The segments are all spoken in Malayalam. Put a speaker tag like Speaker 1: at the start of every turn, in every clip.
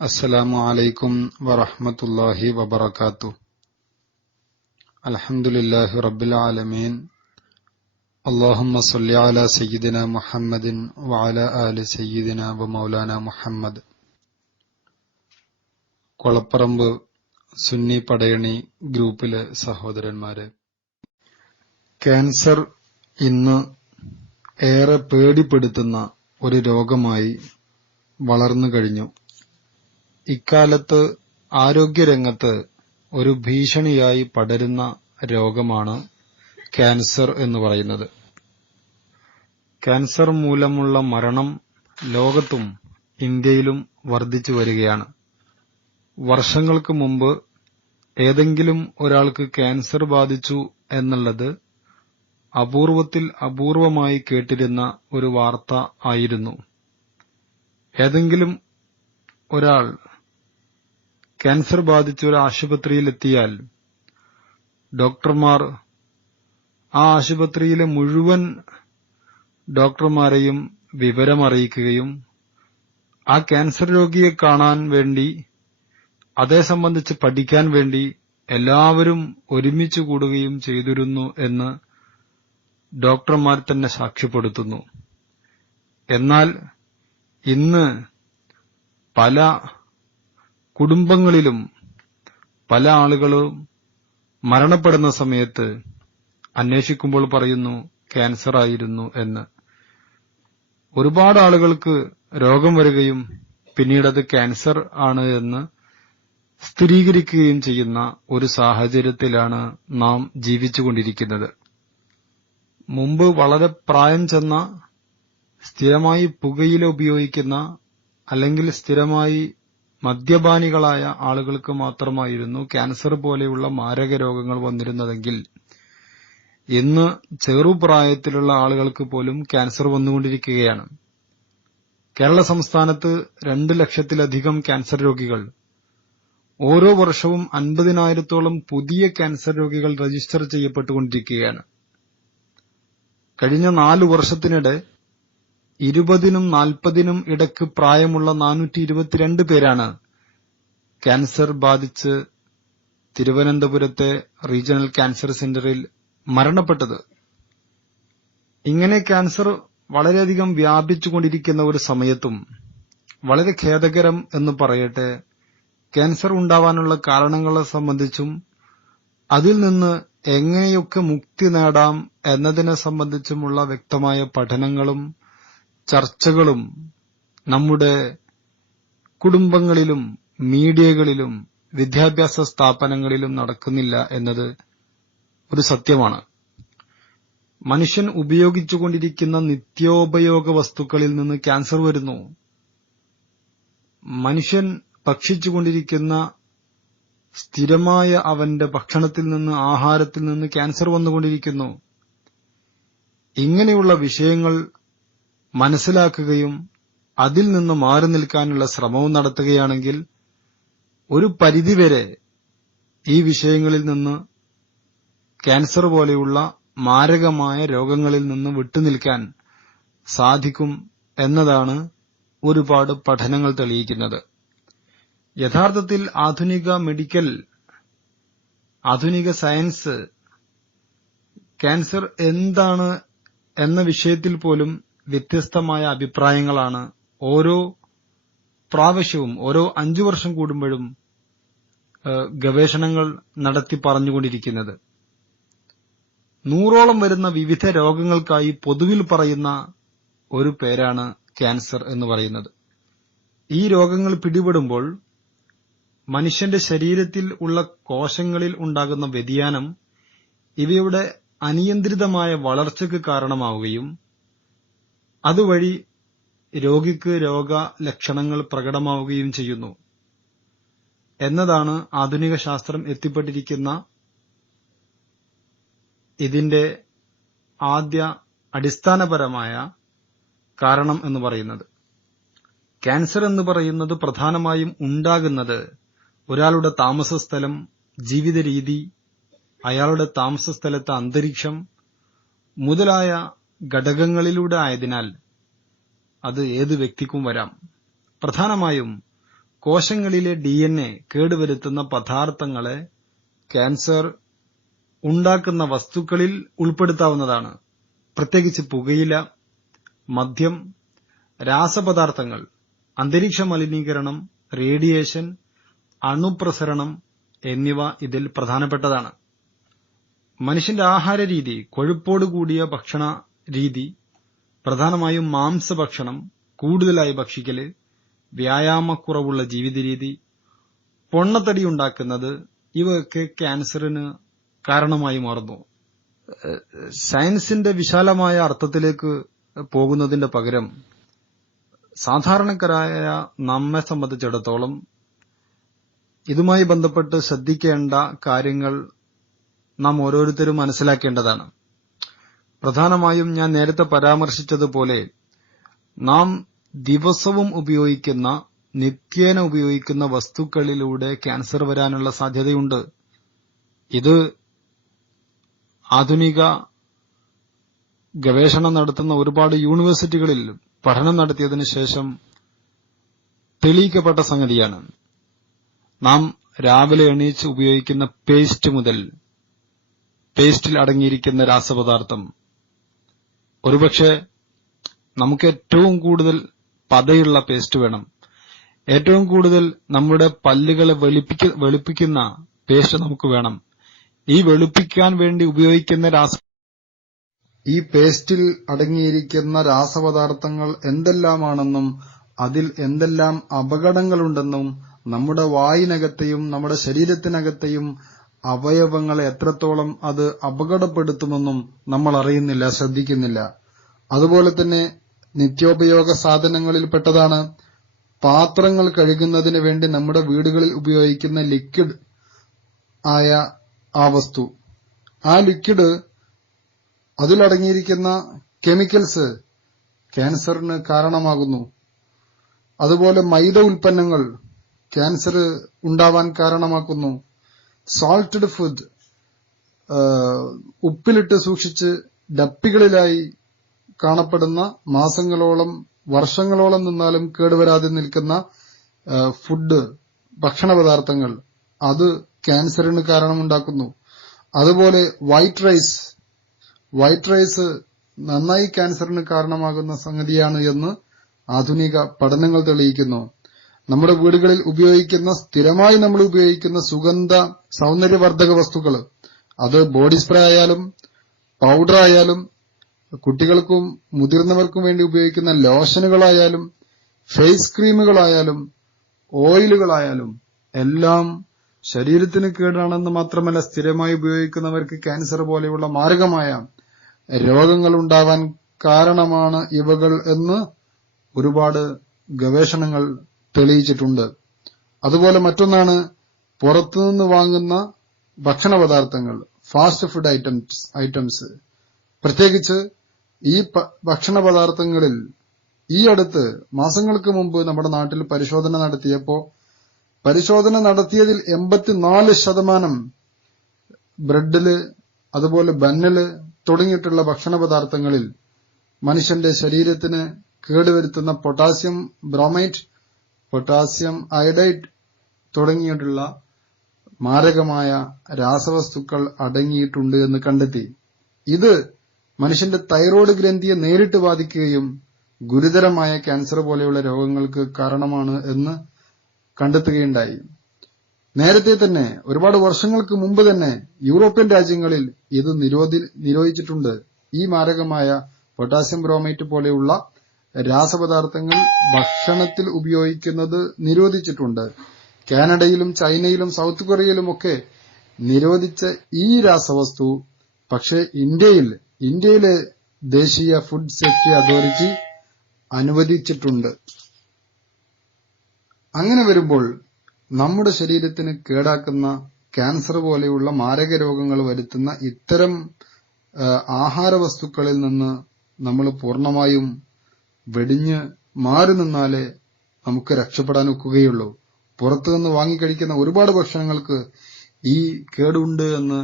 Speaker 1: അസ്സലാമു അലൈക്കും വറഹ്മത്തുള്ളാഹി വബറകാതു അൽഹംദുലില്ലാഹി റബ്ബിൽ ആലമീൻ. അല്ലാഹുമ്മ സല്ലി അലാ സയ്യിദിന മുഹമ്മദിൻ വഅലാ ആലി സയ്യിദിന വമൗലാന മുഹമ്മദ്. കൊളപ്പറമ്പ് സുന്നി പടയണി ഗ്രൂപ്പിലെ സഹോദരന്മാരെ. ക്യാൻസർ ഇന്ന് ഏറെ പേടിപ്പെടുത്തുന്ന ഒരു രോഗമായി വളർന്നു കഴിഞ്ഞു. ഇക്കാലത്ത് ആരോഗ്യരംഗത്ത് ഒരു ഭീഷണിയായി പടരുന്ന രോഗമാണ് ക്യാൻസർ എന്ന് പറയുന്നത്. ക്യാൻസർ മൂലമുള്ള മരണം ലോകത്തും ഇന്ത്യയിലും വർദ്ധിച്ചു വരികയാണ്. വർഷങ്ങൾക്ക് മുമ്പ് ഏതെങ്കിലും ഒരാൾക്ക് ക്യാൻസർ ബാധിച്ചു എന്നുള്ളത് അപൂർവത്തിൽ അപൂർവമായി കേട്ടിരുന്ന ഒരു വാർത്ത ആയിരുന്നു. ഏതെങ്കിലും ഒരാൾ ക്യാൻസർ ബാധിച്ച ഒരു ആശുപത്രിയിലെത്തിയാൽ ഡോക്ടർമാർ ആ ആശുപത്രിയിലെ മുഴുവൻ ഡോക്ടർമാരെയും വിവരമറിയിക്കുകയും ആ ക്യാൻസർ രോഗിയെ കാണാൻ വേണ്ടി അതേ സംബന്ധിച്ച് പഠിക്കാൻ വേണ്ടി എല്ലാവരും ഒരുമിച്ച് കൂടുകയും ചെയ്തിരുന്നു എന്ന് ഡോക്ടർമാർ തന്നെ സാക്ഷ്യപ്പെടുത്തുന്നു. എന്നാൽ ഇന്ന് പല കുടുംബങ്ങളിലും പല ആളുകളും മരണപ്പെടുന്ന സമയത്ത് അന്വേഷിക്കുമ്പോൾ പറയുന്നു ക്യാൻസർ ആയിരുന്നു എന്ന്. ഒരുപാട് ആളുകൾക്ക് രോഗം വരികയും പിന്നീട് അത് ക്യാൻസർ ആണ് എന്ന് സ്ഥിരീകരിക്കുകയും ചെയ്യുന്ന ഒരു സാഹചര്യത്തിലാണ് നാം ജീവിച്ചുകൊണ്ടിരിക്കുന്നത്. മുമ്പ് വളരെ പ്രായം ചെന്ന സ്ഥിരമായി പുകയില ഉപയോഗിക്കുന്ന അല്ലെങ്കിൽ സ്ഥിരമായി മദ്യപാനികളായ ആളുകൾക്ക് മാത്രമായിരുന്നു ക്യാൻസർ പോലെയുള്ള മാരക രോഗങ്ങൾ വന്നിരുന്നതെങ്കിൽ. ഇന്ന് ചെറുപ്രായത്തിലുള്ള ആളുകൾക്ക് പോലും ക്യാൻസർ വന്നുകൊണ്ടിരിക്കുകയാണ്. കേരള സംസ്ഥാനത്ത് രണ്ട് ലക്ഷത്തിലധികം ക്യാൻസർ രോഗികൾ. ഓരോ വർഷവും അൻപതിനായിരത്തോളം പുതിയ ക്യാൻസർ രോഗികൾ രജിസ്റ്റർ ചെയ്യപ്പെട്ടുകൊണ്ടിരിക്കുകയാണ്. കഴിഞ്ഞ നാലു വർഷത്തിനിടെ ഇരുപതിനും നാൽപ്പതിനും ഇടയ്ക്ക് പ്രായമുള്ള നാനൂറ്റി ഇരുപത്തിരണ്ട് പേരാണ് ക്യാൻസർ ബാധിച്ച് തിരുവനന്തപുരത്തെ റീജിയണൽ ക്യാൻസർ സെന്ററിൽ മരണപ്പെട്ടത്. ഇങ്ങനെ ക്യാൻസർ വളരെയധികം വ്യാപിച്ചുകൊണ്ടിരിക്കുന്ന ഒരു സമയത്തും വളരെ ഖേദകരം എന്ന് പറയട്ടെ ക്യാൻസർ ഉണ്ടാവാനുള്ള കാരണങ്ങളെ സംബന്ധിച്ചും അതിൽ നിന്ന് എങ്ങനെയൊക്കെ മുക്തി നേടാം എന്നതിനെ സംബന്ധിച്ചുമുള്ള വ്യക്തമായ പഠനങ്ങളും ചർച്ചകളും നമ്മുടെ കുടുംബങ്ങളിലും മീഡിയകളിലും വിദ്യാഭ്യാസ സ്ഥാപനങ്ങളിലും നടക്കുന്നില്ല എന്നത് ഒരു സത്യമാണ്. മനുഷ്യൻ ഉപയോഗിച്ചുകൊണ്ടിരിക്കുന്ന നിത്യോപയോഗ വസ്തുക്കളിൽ നിന്ന് ക്യാൻസർ വരുന്നു. മനുഷ്യൻ ഭക്ഷിച്ചുകൊണ്ടിരിക്കുന്ന സ്ഥിരമായ അവന്റെ ഭക്ഷണത്തിൽ നിന്ന് ആഹാരത്തിൽ നിന്ന് ക്യാൻസർ വന്നുകൊണ്ടിരിക്കുന്നു. ഇങ്ങനെയുള്ള വിഷയങ്ങൾ മനസ്സിലാക്കുകയും അതിൽ നിന്ന് മാറി നിൽക്കാനുള്ള ശ്രമവും നടത്തുകയാണെങ്കിൽ ഒരു പരിധിവരെ ഈ വിഷയങ്ങളിൽ നിന്ന് ക്യാൻസർ പോലെയുള്ള മാരകമായ രോഗങ്ങളിൽ നിന്ന് വിട്ടുനിൽക്കാൻ സാധിക്കും എന്നതാണ് ഒരുപാട് പഠനങ്ങൾ തെളിയിക്കുന്നത്. യഥാർത്ഥത്തിൽ ആധുനിക മെഡിക്കൽ ആധുനിക സയൻസ് ക്യാൻസർ എന്താണ് എന്ന വിഷയത്തിൽ പോലും വ്യത്യസ്തമായ അഭിപ്രായങ്ങളാണ് ഓരോ പ്രാവശ്യവും ഓരോ അഞ്ചു വർഷം കൂടുമ്പോഴും ഗവേഷണങ്ങൾ നടത്തി പറഞ്ഞുകൊണ്ടിരിക്കുന്നത്. നൂറോളം വരുന്ന വിവിധ രോഗങ്ങൾക്കായി പൊതുവിൽ പറയുന്ന ഒരു പേരാണ് ക്യാൻസർ എന്ന് പറയുന്നത്. ഈ രോഗങ്ങൾ പിടിപെടുമ്പോൾ മനുഷ്യന്റെ ശരീരത്തിൽ ഉള്ള കോശങ്ങളിൽ ഉണ്ടാകുന്ന വ്യതിയാനം ഇവയുടെ അനിയന്ത്രിതമായ വളർച്ചയ്ക്ക് കാരണമാവുകയും അതുവഴി രോഗിക്ക് രോഗലക്ഷണങ്ങൾ പ്രകടമാവുകയും ചെയ്യുന്നു. എന്നതാണ് ആധുനിക ശാസ്ത്രം എത്തിപ്പെട്ടിരിക്കുന്ന ഇതിന്റെ ആദ്യ അടിസ്ഥാനപരമായ കാരണം എന്ന് പറയുന്നത്. ക്യാൻസർ എന്ന് പറയുന്നത് പ്രധാനമായും ഉണ്ടാകുന്നത് ഒരാളുടെ താമസസ്ഥലം ജീവിത രീതി അയാളുടെ താമസസ്ഥലത്തെ അന്തരീക്ഷം മുതലായ ഘടകങ്ങളിലൂടെ ആയതിനാൽ അത് ഏത് വ്യക്തിക്കും വരാം. പ്രധാനമായും കോശങ്ങളിലെ ഡി എൻ എ കേടുവരുത്തുന്ന പദാർത്ഥങ്ങളെ ക്യാൻസർ ഉണ്ടാക്കുന്ന വസ്തുക്കളിൽ ഉൾപ്പെടുത്താവുന്നതാണ്. പ്രത്യേകിച്ച് പുകയില മദ്യം രാസപദാർത്ഥങ്ങൾ അന്തരീക്ഷ മലിനീകരണം റേഡിയേഷൻ അണുപ്രസരണം എന്നിവ ഇതിൽ പ്രധാനപ്പെട്ടതാണ്. മനുഷ്യന്റെ ആഹാര രീതി കൊഴുപ്പോടുകൂടിയ ഭക്ഷണ രീതി. പ്രധാനമായും മാംസഭക്ഷണം കൂടുതലായി ഭക്ഷിക്കൽ വ്യായാമക്കുറവുള്ള ജീവിത രീതി പൊണ്ണത്തടി ഉണ്ടാക്കുന്നത് ഇവയൊക്കെ ക്യാൻസറിന് കാരണമായി മാറുന്നു. സയൻസിന്റെ വിശാലമായ അർത്ഥത്തിലേക്ക് പോകുന്നതിന്റെ പകരം സാധാരണക്കാരായ നമ്മെ സംബന്ധിച്ചിടത്തോളം ഇതുമായി ബന്ധപ്പെട്ട് ശ്രദ്ധിക്കേണ്ട കാര്യങ്ങൾ നാം ഓരോരുത്തരും മനസ്സിലാക്കേണ്ടതാണ്. പ്രധാനമായും ഞാൻ നേരത്തെ പരാമർശിച്ചതുപോലെ നാം ദിവസവും ഉപയോഗിക്കുന്ന നിത്യേന ഉപയോഗിക്കുന്ന വസ്തുക്കളിലൂടെ ക്യാൻസർ വരാനുള്ള സാധ്യതയുണ്ട്. ഇത് ആധുനിക ഗവേഷണം നടത്തുന്ന ഒരുപാട് യൂണിവേഴ്സിറ്റികളിൽ പഠനം നടത്തിയതിനു ശേഷം തെളിയിക്കപ്പെട്ട സംഗതിയാണ്. നാം രാവിലെ എണീച്ച് ഉപയോഗിക്കുന്ന പേസ്റ്റ് മുതൽ പേസ്റ്റിൽ അടങ്ങിയിരിക്കുന്ന രാസപദാർത്ഥം ഒരുപക്ഷെ നമുക്ക് ഏറ്റവും കൂടുതൽ പതയുള്ള പേസ്റ്റ് വേണം. ഏറ്റവും കൂടുതൽ നമ്മുടെ പല്ലുകളെ വെളുപ്പിക്ക വെളുപ്പിക്കുന്ന പേസ്റ്റ് നമുക്ക് വേണം. ഈ വെളുപ്പിക്കാൻ വേണ്ടി ഉപയോഗിക്കുന്ന രാസ ഈ പേസ്റ്റിൽ അടങ്ങിയിരിക്കുന്ന രാസപദാർത്ഥങ്ങൾ എന്തെല്ലാമാണെന്നും അതിൽ എന്തെല്ലാം അപകടങ്ങളുണ്ടെന്നും നമ്മുടെ വായിനകത്തെയും നമ്മുടെ ശരീരത്തിനകത്തെയും അവയവങ്ങളെ എത്രത്തോളം അത് അപകടപ്പെടുത്തുമെന്നും നമ്മൾ അറിയുന്നില്ല ശ്രദ്ധിക്കുന്നില്ല. അതുപോലെ തന്നെ നിത്യോപയോഗ സാധനങ്ങളിൽ പെട്ടതാണ് പാത്രങ്ങൾ കഴുകുന്നതിന് വേണ്ടി നമ്മുടെ വീടുകളിൽ ഉപയോഗിക്കുന്ന ലിക്വിഡ് ആയ ആ വസ്തു. ആ ലിക്വിഡ് അതിലടങ്ങിയിരിക്കുന്ന കെമിക്കൽസ് ക്യാൻസറിന് കാരണമാകുന്നു. അതുപോലെ മൈദ ഉൽപ്പന്നങ്ങൾ ക്യാൻസർ ഉണ്ടാവാൻ കാരണമാക്കുന്നു. സാൾട്ടഡ് ഫുഡ് ഉപ്പിലിട്ട് സൂക്ഷിച്ച് ഡപ്പികളിലായി കാണപ്പെടുന്ന മാസങ്ങളോളം വർഷങ്ങളോളം നിന്നാലും കേടുവരാതെ നിൽക്കുന്ന ഫുഡ് ഭക്ഷണ പദാർത്ഥങ്ങൾ അത് ക്യാൻസറിന് കാരണമുണ്ടാക്കുന്നു. അതുപോലെ വൈറ്റ് റൈസ് വൈറ്റ് റൈസ് നന്നായി ക്യാൻസറിന് കാരണമാകുന്ന സംഗതിയാണ് എന്ന് ആധുനിക പഠനങ്ങൾ തെളിയിക്കുന്നു. നമ്മുടെ വീടുകളിൽ ഉപയോഗിക്കുന്ന സ്ഥിരമായി നമ്മൾ ഉപയോഗിക്കുന്ന സുഗന്ധ സൗന്ദര്യവർദ്ധക വസ്തുക്കൾ അത് ബോഡി സ്പ്രേ ആയാലും പൗഡർ ആയാലും കുട്ടികൾക്കും മുതിർന്നവർക്കും വേണ്ടി ഉപയോഗിക്കുന്ന ലോഷനുകളായാലും ഫേസ് ക്രീമുകളായാലും ഓയിലുകളായാലും എല്ലാം ശരീരത്തിന് കേടാണെന്ന് മാത്രമല്ല സ്ഥിരമായി ഉപയോഗിക്കുന്നവർക്ക് ക്യാൻസർ പോലെയുള്ള മാരകമായ രോഗങ്ങൾ ഉണ്ടാവാൻ കാരണമാണ് ഇവകൾ എന്ന് ഒരുപാട് ഗവേഷണങ്ങൾ തെളിയിച്ചിട്ടുണ്ട്. അതുപോലെ മറ്റൊന്നാണ് പുറത്തുനിന്ന് വാങ്ങുന്ന ഭക്ഷണ പദാർത്ഥങ്ങൾ ഫാസ്റ്റ് ഫുഡ് ഐറ്റംസ് ഐറ്റംസ് പ്രത്യേകിച്ച് ഈ ഭക്ഷണ പദാർത്ഥങ്ങളിൽ ഈ അടുത്ത് മാസങ്ങൾക്ക് മുമ്പ് നമ്മുടെ നാട്ടിൽ പരിശോധന നടത്തിയപ്പോ പരിശോധന നടത്തിയതിൽ എൺപത്തിനാല് ശതമാനം ബ്രെഡിൽ അതുപോലെ ബന്നൽ തുടങ്ങിയിട്ടുള്ള ഭക്ഷണ പദാർത്ഥങ്ങളിൽ മനുഷ്യന്റെ ശരീരത്തിന് കേടുവരുത്തുന്ന പൊട്ടാസ്യം ബ്രോമൈറ്റ് പൊട്ടാസ്യം അയഡൈറ്റ് തുടങ്ങിയിട്ടുള്ള മാരകമായ രാസവസ്തുക്കൾ അടങ്ങിയിട്ടുണ്ട് എന്ന് കണ്ടെത്തി. ഇത് മനുഷ്യന്റെ തൈറോയ്ഡ് ഗ്രന്ഥിയെ നേരിട്ട് ബാധിക്കുകയും ഗുരുതരമായ ക്യാൻസർ പോലെയുള്ള രോഗങ്ങൾക്ക് കാരണമാണ് എന്ന് കണ്ടെത്തുകയുണ്ടായി. നേരത്തെ തന്നെ ഒരുപാട് വർഷങ്ങൾക്ക് മുമ്പ് തന്നെ യൂറോപ്യൻ രാജ്യങ്ങളിൽ ഇത് നിരോധി നിരോധിച്ചിട്ടുണ്ട്. ഈ മാരകമായ പൊട്ടാസ്യം ബ്രോമൈറ്റ് പോലെയുള്ള രാസപദാർത്ഥങ്ങൾ ഭക്ഷണത്തിൽ ഉപയോഗിക്കുന്നത് നിരോധിച്ചിട്ടുണ്ട്. കാനഡയിലും ചൈനയിലും സൗത്ത് കൊറിയയിലുമൊക്കെ നിരോധിച്ച ഈ രാസവസ്തു പക്ഷേ ഇന്ത്യയിൽ ഇന്ത്യയിലെ ദേശീയ ഫുഡ് സേഫ്റ്റി അതോറിറ്റി അനുവദിച്ചിട്ടുണ്ട്. അങ്ങനെ വരുമ്പോൾ നമ്മുടെ ശരീരത്തിന് കേടാക്കുന്ന ക്യാൻസർ പോലെയുള്ള മാരക രോഗങ്ങൾ വരുത്തുന്ന ഇത്തരം ആഹാര വസ്തുക്കളിൽ നിന്ന് നമ്മൾ പൂർണമായും വെടിഞ്ഞ് മാറി നിന്നാലേ നമുക്ക് രക്ഷപ്പെടാൻ ഒക്കുകയുള്ളൂ. പുറത്തുനിന്ന് വാങ്ങിക്കഴിക്കുന്ന ഒരുപാട് ഭക്ഷണങ്ങൾക്ക് ഈ കേടുണ്ട് എന്ന്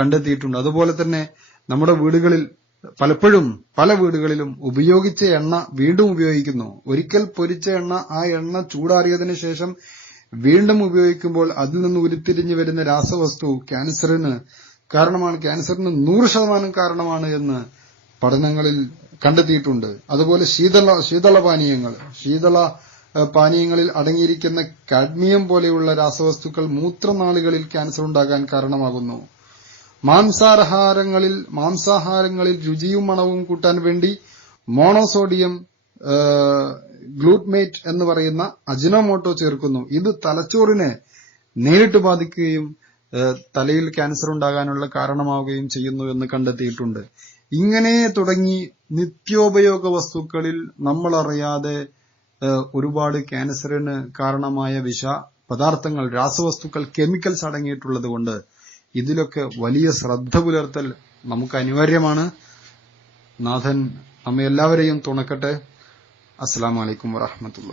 Speaker 1: കണ്ടെത്തിയിട്ടുണ്ട്. അതുപോലെ തന്നെ നമ്മുടെ വീടുകളിൽ പലപ്പോഴും പല വീടുകളിലും ഉപയോഗിച്ച എണ്ണ വീണ്ടും ഉപയോഗിക്കുന്നു. ഒരിക്കൽ പൊരിച്ച എണ്ണ ആ എണ്ണ ചൂടാറിയതിന് ശേഷം വീണ്ടും ഉപയോഗിക്കുമ്പോൾ അതിൽ നിന്ന് ഉരുത്തിരിഞ്ഞു വരുന്ന രാസവസ്തു ക്യാൻസറിന് കാരണമാണ്. ക്യാൻസറിന് നൂറ് ശതമാനം കാരണമാണ് എന്ന് പഠനങ്ങളിൽ കണ്ടെത്തിയിട്ടുണ്ട്. അതുപോലെ ശീതള ശീതള പാനീയങ്ങൾ. ശീതള പാനീയങ്ങളിൽ അടങ്ങിയിരിക്കുന്ന കാഡ്മിയം പോലെയുള്ള രാസവസ്തുക്കൾ മൂത്രനാളികളിൽ ക്യാൻസർ ഉണ്ടാകാൻ കാരണമാകുന്നു. മാംസാഹാരങ്ങളിൽ മാംസാഹാരങ്ങളിൽ രുചിയും മണവും കൂട്ടാൻ വേണ്ടി മോണോസോഡിയം ഗ്ലൂട്ട്മേറ്റ് എന്ന് പറയുന്ന അജിനോമോട്ടോ ചേർക്കുന്നു. ഇത് തലച്ചോറിനെ നേരിട്ട് ബാധിക്കുകയും തലയിൽ ക്യാൻസർ ഉണ്ടാകാനുള്ള കാരണമാവുകയും ചെയ്യുന്നു എന്ന് കണ്ടെത്തിയിട്ടുണ്ട്. ഇങ്ങനെ തുടങ്ങി നിത്യോപയോഗ വസ്തുക്കളിൽ നമ്മൾ അറിയാതെ ഒരുപാട് ക്യാൻസറിന് കാരണമായ വിഷ പദാർത്ഥങ്ങൾ രാസവസ്തുക്കൾ കെമിക്കൽസ് അടങ്ങിയിട്ടുള്ളത് കൊണ്ട് ഇതിലൊക്കെ വലിയ ശ്രദ്ധ പുലർത്തൽ നമുക്ക് അനിവാര്യമാണ്. നാഥൻ നമ്മെ എല്ലാവരെയും തുണക്കട്ടെ. അസ്സാം അലൈക്കും വറഹമത്തുള്ള